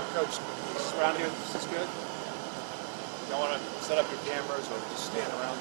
have Coach around here? This is good. You don't want to set up your cameras or just stand around?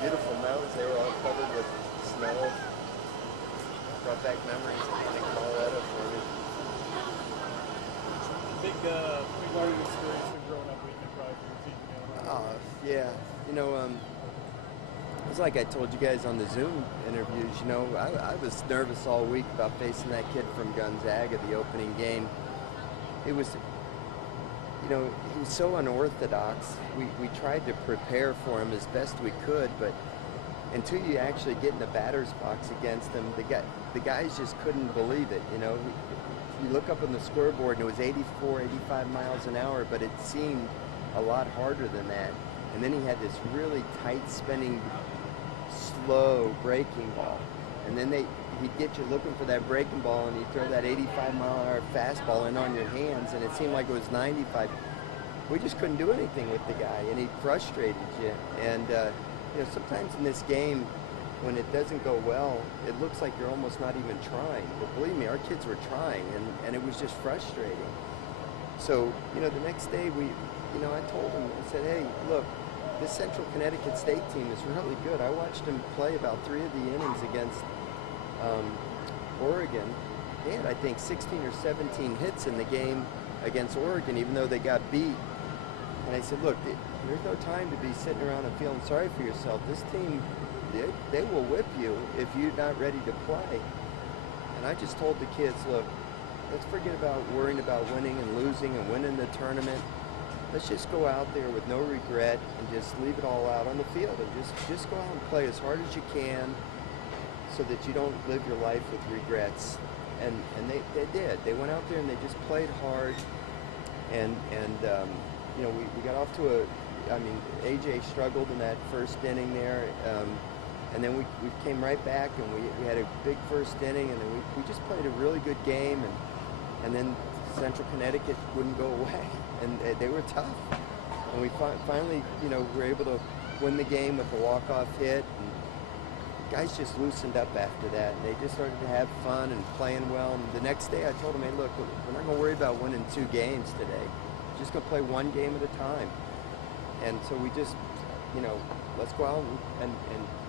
Beautiful mountains. They were all covered with snow. Brought back memories in Colorado for me. Big learning experience when growing up weekend drive for your team. Yeah. You know, it's like I told you guys on the Zoom interviews, you know, I was nervous all week about facing that kid from Gonzaga, the opening game. It was, you know, he was so unorthodox. We tried to prepare for him as best we could, but until you actually get in the batter's box against him, the guys just couldn't believe it, you know. You look up on the scoreboard and it was 84, 85 miles an hour, but it seemed a lot harder than that. And then he had this really tight spinning, slow breaking ball. And then he'd get you looking for that breaking ball and he'd throw that 85-mile-an-hour fastball in on your hands, and it seemed like it was 95. We just couldn't do anything with the guy, and he frustrated you. And you know, sometimes in this game, when it doesn't go well, it looks like you're almost not even trying. But believe me, our kids were trying, and it was just frustrating. So, you know, the next day you know, I told him, I said, hey, look, this Central Connecticut State team is really good. I watched him play about 3 of the innings against Oregon. They had, I think, 16 or 17 hits in the game against Oregon, even though they got beat. And I said, look, there's no time to be sitting around and feeling sorry for yourself. This team, they will whip you if you're not ready to play. And I just told the kids, look, let's forget about worrying about winning and losing and winning the tournament. Let's just go out there with no regret and just leave it all out on the field and just go out and play as hard as you can so that you don't live your life with regrets. And they did. They went out there and they just played hard. And you know, we got off to AJ struggled in that first inning there. And then we came right back and we had a big first inning, and then we just played a really good game, and then Central Connecticut wouldn't go away, and they were tough. And we finally, you know, were able to win the game with a walk-off hit, and guys just loosened up after that, and they just started to have fun and playing well. And the next day I told them, hey, look, we're not going to worry about winning 2 games today. We're just going to play 1 game at a time. And so we just, you know, let's go out and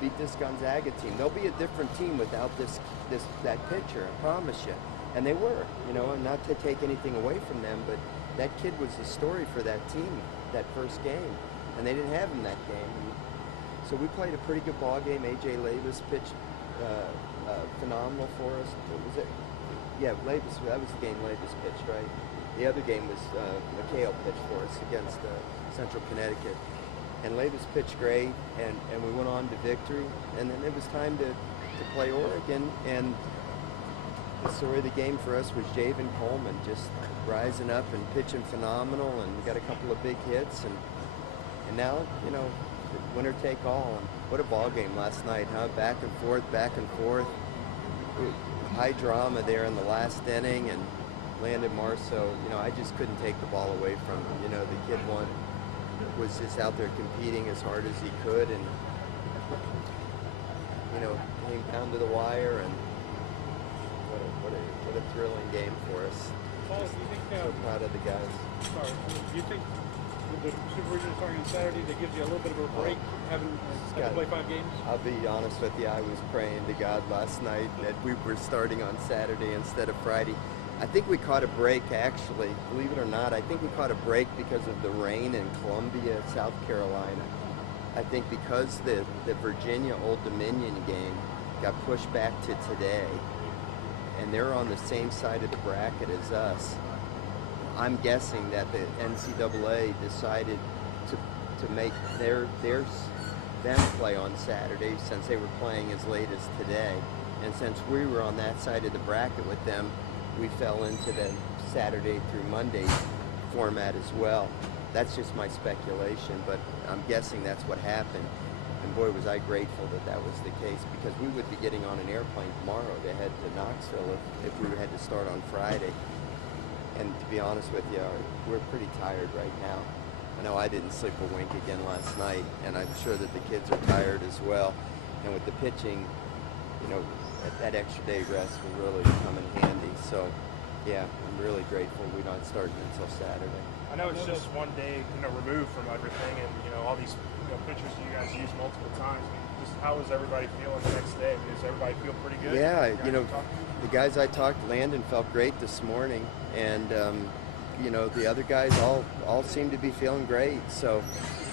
beat this Gonzaga team. They'll be a different team without that pitcher, I promise you. And they were, you know, and not to take anything away from them, but that kid was the story for that team, that first game. And they didn't have him that game. So we played a pretty good ball game. AJ Levis pitched phenomenal for us. What was it? Yeah, Levis. That was the game Levis pitched, right? The other game was McHale pitched for us against Central Connecticut. And Levis pitched great, and we went on to victory. And then it was time to play Oregon. And the story of the game for us was Javen Coleman just rising up and pitching phenomenal, and we got a couple of big hits. And now, you know, winner take all. And what a ball game last night, huh? Back and forth, back and forth. High drama there in the last inning, and Landon Marceau, you know, I just couldn't take the ball away from him. You know, the kid was just out there competing as hard as he could, and, you know, came down to the wire, and what a thrilling game for us. Paul, do you think, so proud of the guys. Sorry, do you think with the Super Regional starting on Saturday, that gives you a little bit of a break, having to play 5 games? I'll be honest with you, I was praying to God last night that we were starting on Saturday instead of Friday. I think we caught a break, actually, believe it or not. I think we caught a break because of the rain in Columbia, South Carolina. I think because the Virginia Old Dominion game got pushed back to today, and they're on the same side of the bracket as us, I'm guessing that the NCAA decided to make them play on Saturday since they were playing as late as today. And since we were on that side of the bracket with them, we fell into the Saturday through Monday format as well. That's just my speculation, but I'm guessing that's what happened. And boy, was I grateful that that was the case, because we would be getting on an airplane tomorrow to head to Knoxville if we had to start on Friday. And to be honest with you, we're pretty tired right now. I know I didn't sleep a wink again last night, and I'm sure that the kids are tired as well. And with the pitching, you know, that extra day rest will really come in handy. So, yeah, I'm really grateful we're not starting until Saturday. I know it's just one day, removed from everything, and all these pictures you guys use multiple times. Just how is everybody feeling the next day? Does everybody feel pretty good? Yeah, the guys I talked, Landon felt great this morning, and the other guys all seem to be feeling great. So,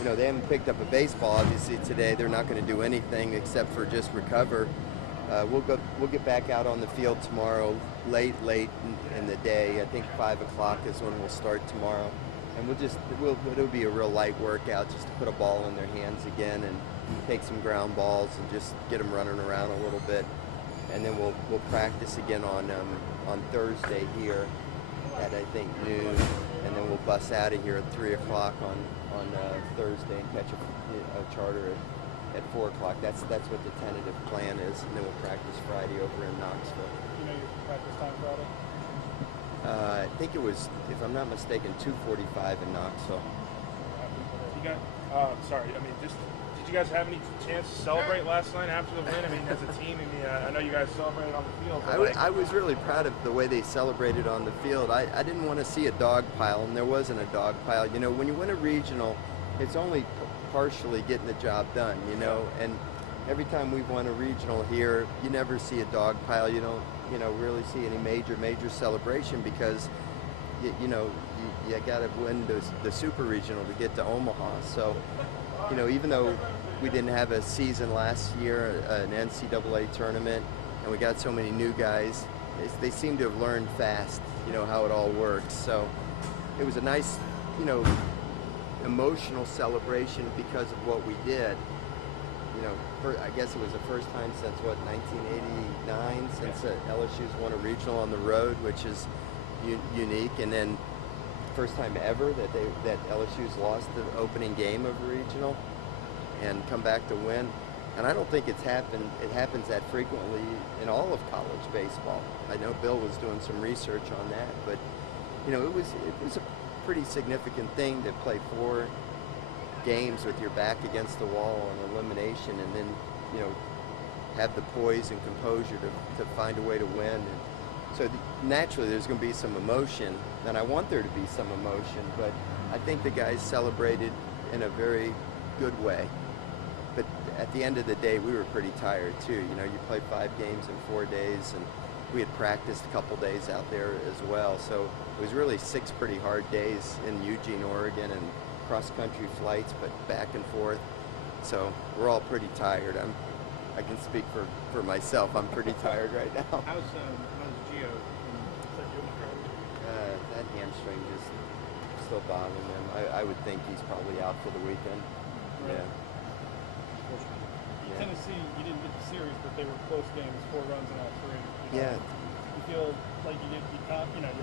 they haven't picked up a baseball obviously today. They're not going to do anything except for just recover. We'll get back out on the field tomorrow, late in the day. I think 5 o'clock is when we'll start tomorrow, and it'll be a real light workout, just to put a ball in their hands again and take some ground balls and just get them running around a little bit, and then we'll practice again on Thursday here at I think noon, and then we'll bus out of here at 3 o'clock on Thursday and catch a charter at 4 o'clock. That's what the tentative plan is, and then we'll practice Friday over in Knoxville. Your practice time Friday? I think it was, if I'm not mistaken, 2:45 in Knoxville. You got, did you guys have any chance to celebrate last night after the win? As a team, I know you guys celebrated on the field. I was really proud of the way they celebrated on the field. I didn't want to see a dog pile, and there wasn't a dog pile. When you win a regional, it's only partially getting the job done, and every time we've won a regional here, you never see a dog pile. You don't, really see any major celebration, because you got to win the super regional to get to Omaha. So, even though we didn't have a season last year, an NCAA tournament, and we got so many new guys, they seem to have learned fast, how it all works. So it was a nice, emotional celebration because of what we did. I guess it was the first time since 1989 since LSU's won a regional on the road, which is unique, and then first time ever that LSU's lost the opening game of a regional and come back to win. And I don't think it happens that frequently in all of college baseball. I know Bill was doing some research on that, but it was a pretty significant thing to play 4 games with your back against the wall on elimination, and then have the poise and composure to find a way to win. And so naturally there's going to be some emotion, and I want there to be some emotion, but I think the guys celebrated in a very good way. But at the end of the day, we were pretty tired too. You play 5 games in 4 days, and we had practiced a couple days out there as well. So it was really 6 pretty hard days in Eugene, Oregon, and cross-country flights, but back and forth. So we're all pretty tired. I can speak for myself. I'm pretty tired right now. How's Gio? That hamstring just still bothering him. I would think he's probably out for the weekend. Right. Yeah. Tennessee, you didn't get the series, but they were close games, 4 runs in all 3. Yeah. You feel like you're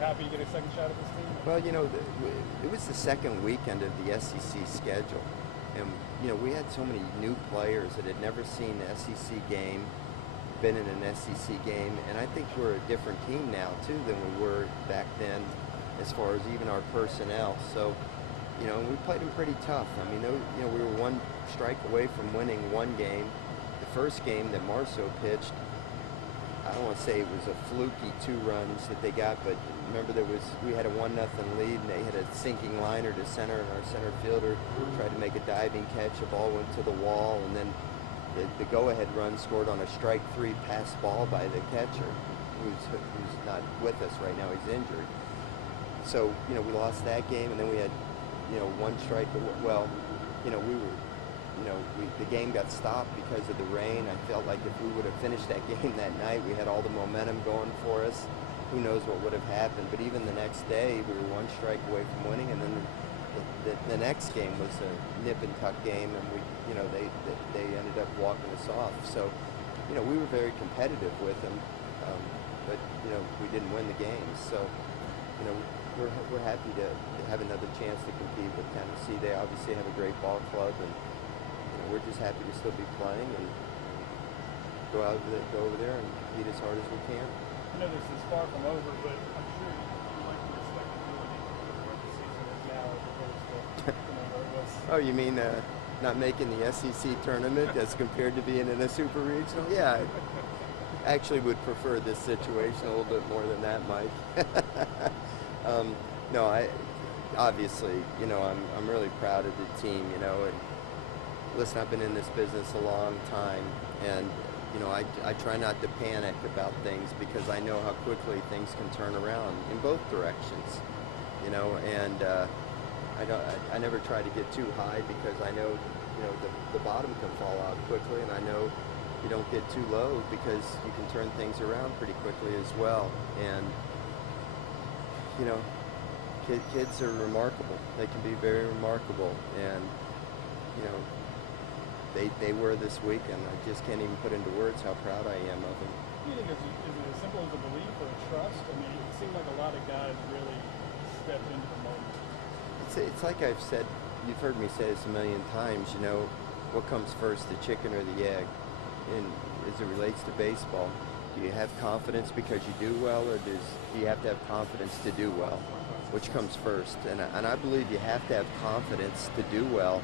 happy you get a second shot at this team? Well, it was the second weekend of the SEC schedule, and we had so many new players that had never seen an SEC game, been in an SEC game, and I think we're a different team now too than we were back then, as far as even our personnel. So, we played them pretty tough. We were 1 strike away from winning 1 game. The first game that Marceau pitched, I don't want to say it was a fluky 2 runs that they got, but remember we had a 1-0 lead, and they hit a sinking liner to center, and our center fielder tried to make a diving catch. The ball went to the wall, and then the go-ahead run scored on a strike 3 pass ball by the catcher, who's not with us right now. He's injured. So we lost that game, and then we had 1 strike. Well, the game got stopped because of the rain. I felt like if we would have finished that game that night, we had all the momentum going for us. Who knows what would have happened? But even the next day, we were 1 strike away from winning, and then the next game was a nip and tuck game, and they ended up walking us off. So, we were very competitive with them, but we didn't win the game. So, we're happy to have another chance to compete with Tennessee. They obviously have a great ball club, and we're just happy to still be playing and go over there and compete as hard as we can. I know this is far from over, but I'm sure you like the respectability of what the season is now as opposed to where it was. Oh, you mean not making the SEC tournament as compared to being in a super regional? Yeah, I actually would prefer this situation a little bit more than that, Mike. No, obviously, I'm really proud of the team, and listen, I've been in this business a long time, and I try not to panic about things because I know how quickly things can turn around in both directions, and I never try to get too high because I know the bottom can fall out quickly, and I know you don't get too low because you can turn things around pretty quickly as well. And kids are remarkable. They can be very remarkable, and they were this week, and I just can't even put into words how proud I am of them. Do you think is it as simple as a belief or a trust? I mean, it seemed like a lot of guys really stepped into the moment. It's like I've said, you've heard me say this a million times, what comes first, the chicken or the egg? And as it relates to baseball, do you have confidence because you do well, or do you have to have confidence to do well? Which comes first? And I believe you have to have confidence to do well,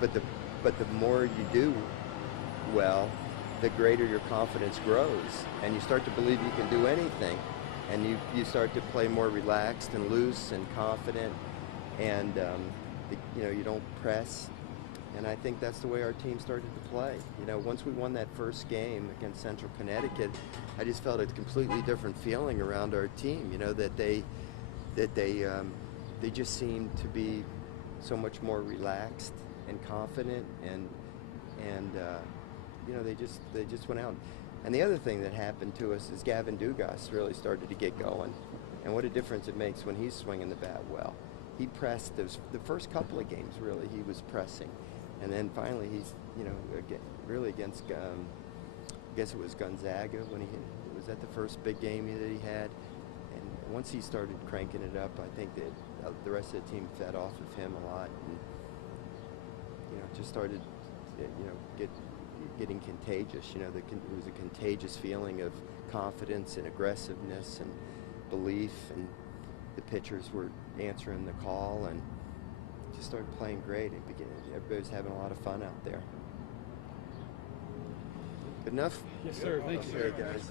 but the more you do well, the greater your confidence grows, and you start to believe you can do anything, and you start to play more relaxed and loose and confident, and you don't press. And I think that's the way our team started to play. Once we won that first game against Central Connecticut, I just felt a completely different feeling around our team. That they just seemed to be so much more relaxed and confident, and they just went out. And the other thing that happened to us is Gavin Dugas really started to get going, and what a difference it makes when he's swinging the bat well. He pressed the first couple of games. Really, he was pressing, and then finally he's really against I guess it was Gonzaga when was that the first big game that he had. And once he started cranking it up, I think that the rest of the team fed off of him a lot, and just started getting contagious. It was a contagious feeling of confidence and aggressiveness and belief, and the pitchers were answering the call and just started playing great. Everybody was having a lot of fun out there. Good enough? Yes, sir. Thank you. Okay, guys.